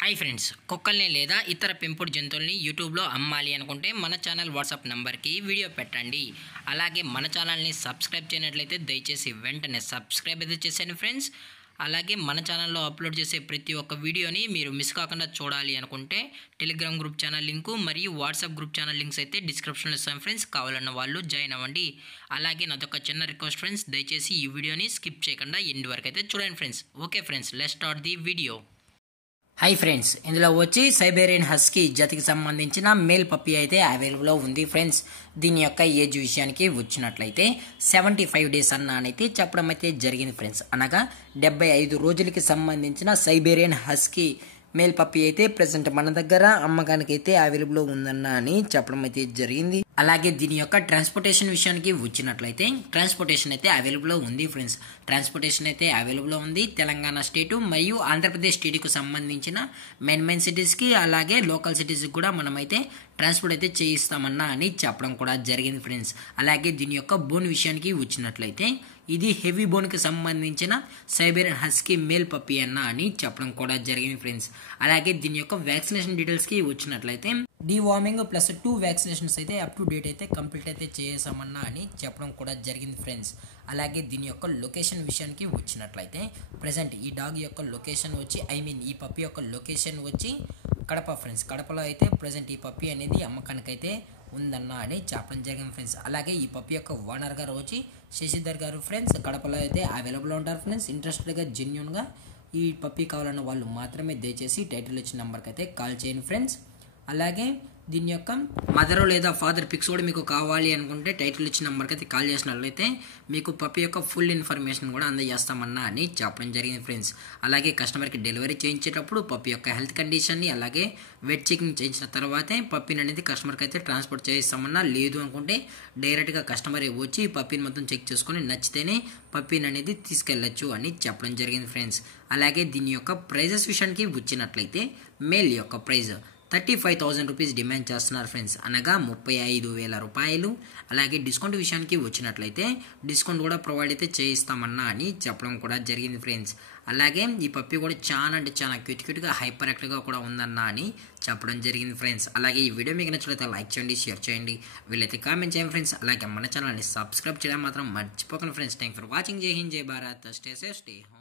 Hi friends, కుక్కల్ని లేదా ఇతర పెంపుడు జంతువుల్ని యూట్యూబ్లో అమ్మాలి అనుకుంటే మన ఛానల్ వాట్సాప్ నెంబర్కి వీడియో పెట్టండి. అలాగే మన ఛానల్ని సబ్స్క్రైబ్ చేయనట్లయితే దయచేసి వెంటనే సబ్స్క్రైబ్ అయితే చేసేయండి ఫ్రెండ్స్. అలాగే మన ఛానల్లో అప్లోడ్ చేసే ప్రతి ఒక్క వీడియోని మీరు మిస్ కాకుండా చూడాలి అనుకుంటే టెలిగ్రామ్ గ్రూప్ ఛానల్ లింకు మరియు వాట్సాప్ గ్రూప్ ఛానల్ లింక్స్ అయితే డిస్క్రిప్షన్లో ఇస్తాం ఫ్రెండ్స్. కావాలన్న వాళ్ళు జాయిన్ అవ్వండి. అలాగే నాదొక చిన్న రిక్వెస్ట్ ఫ్రెండ్స్, దయచేసి ఈ వీడియోని స్కిప్ చేయకుండా ఎండ్ వరకు అయితే చూడండి friends. Okay friends, let's start the video. Hi friends, ఇందులో వచ్చి సైబేరియన్ హస్కీ జాతికి సంబంధించిన మేల్ పప్పీ అయితే అవైలబుల్లో ఉంది ఫ్రెండ్స్. దీని యొక్క ఏజ్ విషయానికి వచ్చినట్లయితే 75 డేస్ అన్నైతే చెప్పడం అయితే జరిగింది ఫ్రెండ్స్. అనగా 75 రోజులకి సంబంధించిన సైబేరియన్ హస్కీ మేల్ పప్పీ అయితే ప్రెసెంట్ మన దగ్గర అమ్మకానికి అయితే అవైలబుల్లో ఉందన్న అని చెప్పడం అయితే జరిగింది. అలాగే దీని యొక్క ట్రాన్స్పోర్టేషన్ విషయానికి వచ్చినట్లయితే ట్రాన్స్పోర్టేషన్ అయితే అవైలబుల్లో ఉంది ఫ్రెండ్స్. ట్రాన్స్పోర్టేషన్ అయితే అవైలబుల్లో ఉంది. తెలంగాణ స్టేటు మరియు ఆంధ్రప్రదేశ్ స్టేట్కు సంబంధించిన మెయిన్ సిటీస్కి అలాగే లోకల్ సిటీస్కి కూడా మనమైతే ట్రాన్స్పోర్ట్ అయితే చేయిస్తామన్నా అని చెప్పడం కూడా జరిగింది ఫ్రెండ్స్. అలాగే దీని యొక్క బోన్ విషయానికి వచ్చినట్లయితే ఇది హెవీ బోన్కి సంబంధించిన సైబేరియన్ హస్కీ మేల్ పప్పీ అన్న అని చెప్పడం కూడా జరిగింది ఫ్రెండ్స్. అలాగే దీని యొక్క వ్యాక్సినేషన్ డీటెయిల్స్కి వచ్చినట్లయితే డీవార్మింగ్ ప్లస్ 2 వ్యాక్సినేషన్స్ అయితే అప్ టు డేట్ అయితే కంప్లీట్ అయితే చేసామన్నా అని చెప్పడం కూడా జరిగింది ఫ్రెండ్స్. అలాగే దీని యొక్క లొకేషన్ విషయానికి వచ్చినట్లయితే ప్రజెంట్ ఈ డాగ్ యొక్క లొకేషన్ వచ్చి ఈ పప్పీ యొక్క లొకేషన్ వచ్చి కడప ఫ్రెండ్స్. కడపలో అయితే ప్రజెంట్ ఈ పప్పీ అనేది అమ్మకానికి అయితే ఉందన్న అని చెప్పడం జరిగింది ఫ్రెండ్స్. అలాగే ఈ పప్పీ యొక్క ఓనర్ గారు వచ్చి శశిధర్ గారు ఫ్రెండ్స్. కడపలో అయితే అవైలబుల్ ఉంటారు ఫ్రెండ్స్. ఇంట్రెస్టెడ్గా జెన్యున్గా ఈ పప్పీ కావాలన్న వాళ్ళు మాత్రమే దయచేసి టైటిల్ ఇచ్చిన నెంబర్కి అయితే కాల్ చేయండి ఫ్రెండ్స్. అలాగే దీని యొక్క మదర్ లేదా ఫాదర్ పిక్స్ కూడా మీకు కావాలి అనుకుంటే టైటిల్ ఇచ్చిన నెంబర్కి అయితే కాల్ చేసినట్లయితే మీకు పప్పీ యొక్క ఫుల్ ఇన్ఫర్మేషన్ కూడా అందజేస్తామన్నా అని చెప్పడం జరిగింది ఫ్రెండ్స్. అలాగే కస్టమర్కి డెలివరీ చేయించేటప్పుడు పప్పీ యొక్క హెల్త్ కండిషన్ని అలాగే వెట్ చెకింగ్ చేయించిన తర్వాతే పప్పీని అనేది కస్టమర్కి అయితే ట్రాన్స్పోర్ట్ చేయిస్తామన్నా. లేదు అనుకుంటే డైరెక్ట్గా కస్టమర్ వచ్చి పప్పీని మొత్తం చెక్ చేసుకొని నచ్చితేనే పప్పీని అనేది తీసుకెళ్ళచ్చు అని చెప్పడం జరిగింది ఫ్రెండ్స్. అలాగే దీని యొక్క ప్రైజెస్ విషయానికి వచ్చినట్లయితే మేల్ యొక్క ప్రైజ్ 35,000 రూపీస్ డిమాండ్ చేస్తున్నారు ఫ్రెండ్స్. అనగా 35,000 రూపాయలు. అలాగే డిస్కౌంట్ విషయానికి వచ్చినట్లయితే డిస్కౌంట్ కూడా ప్రొవైడ్ అయితే చేయిస్తామన్నా అని చెప్పడం కూడా జరిగింది ఫ్రెండ్స్. అలాగే ఈ పప్పీ కూడా చాలా అంటే చాలా క్యూట్గా హైపర్ యాక్టివ్గా కూడా ఉందన్న అని చెప్పడం జరిగింది ఫ్రెండ్స్. అలాగే ఈ వీడియో మీకు నచ్చినట్లయితే లైక్ చేయండి, షేర్ చేయండి, వీళ్ళైతే కామెంట్ చేయండి ఫ్రెండ్స్. అలాగే మన ఛానల్ని సబ్స్క్రైబ్ చేయడం మాత్రం మర్చిపోకండి ఫ్రెండ్స్. Thank for watching. జై హింద్, జై Bharat, stay safe, stay home.